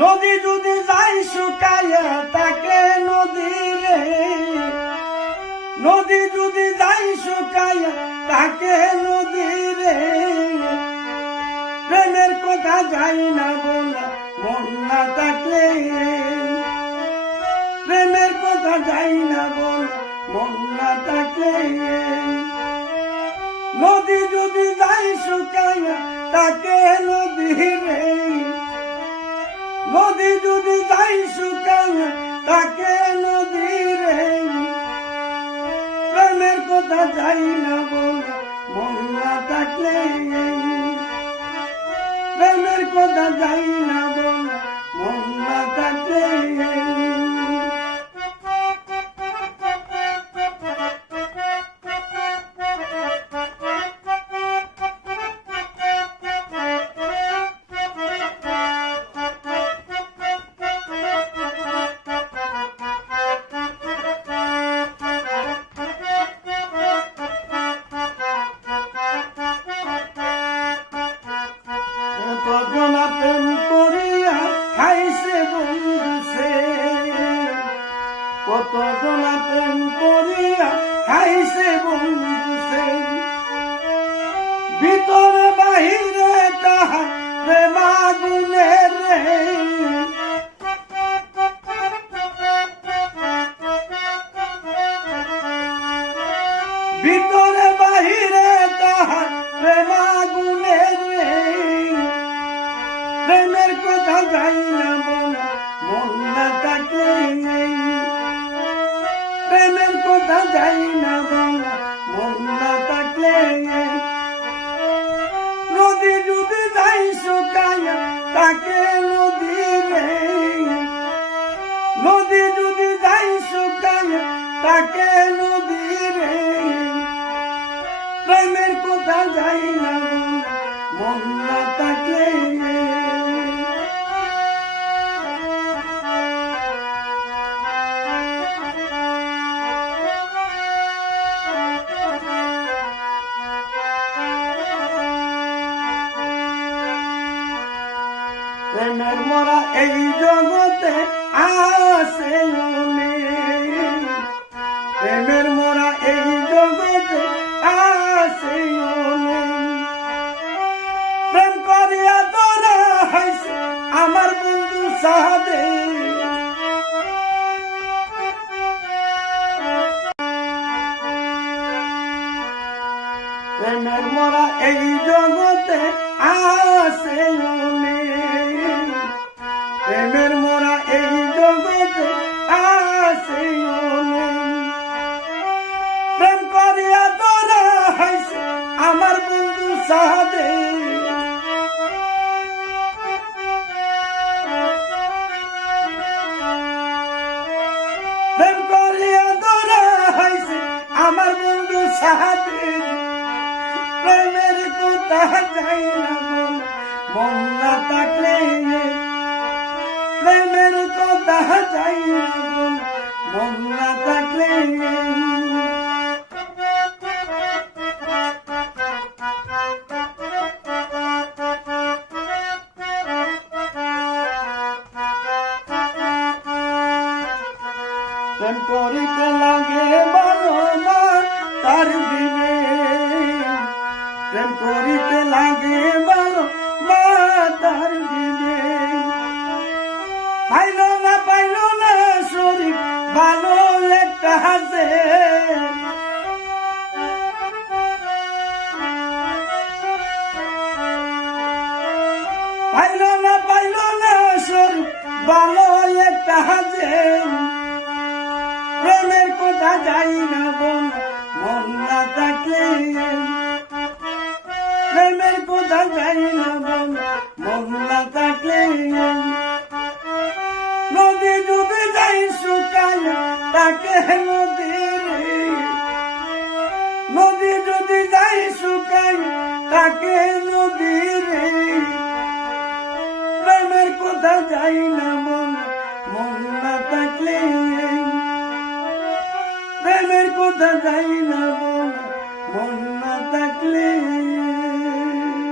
নদী যদি যাই শুকাইয়া তাকে নদী রে, নদী যদি যাই শুকাইয়া তাকে নদী রে, প্রেমের কথা যাই না বলা মন না থাকলে, প্রেমের কথা যাই না বলা মন না থাকলে, নদী যদি যাই শুকাইয়া তাকে নদী রে, নদী যদি যাই শুকাইয়া তাকে নদী রে, প্রেমের কথা যাই না বলা মন না থাকলে, প্রেমের কথা যাই না বলা মন না থাকলে। কতজনা প্রেম করিয়া খাইছে বন্ধুছে, কতজনা প্রেম করিয়া খাইছে বন্ধুছে, ভিতরে বাহিরে তাহার প্রেমাগুনে রে, ভিতরে বাহিরে তাহার প্রেমাগুনে রে, প্রেমের কথা যাই না বলা মন না থাকলে, প্রেমের কথা যাই না বলা মন না থাকলে, নদী যদি যাই শুকাইয়া তাকে নদী রে, নদী যদি যাই শুকাইয়া তাকে নদী রে, প্রেমের কথা যাই না বলা মন না থাকলে। প্রেমের মরা এই জগতে আছে অনেক, প্রেমের মরা এই জগতে আছে অনেক, প্রেম করিয়া তোরা হইছে আমার বন্ধু সাদে, প্রেমের মরা এই জগতে আছে অনেক, প্রেমের মরা এই জগতে আছে অনেক, প্রেম করিয়া তোরা হইছে আমার বন্ধু সাদে, প্রেম করিয়া তোরা হইছে আমার বন্ধু সাদে, প্রেমের কথা যাই না বলা মন না থাকলে, প্রেমের কথা যাই না বলা মন না থাকলে, প্রেম করিতে লাগে ভালো মা তার দিনে, প্রেম করিতে লাগে ভালো মা তার দিনে, পাইল না শরীর ভালো একটা হাসে, পাইল না শরীর ভালো একটা হাসে, প্রেমের কথা যাই না বলা মন না থাকলে, প্রেমের কথা যাই না বলা মন না থাকলে, নদী যদি যাই শুকাইয়া তাকে নদী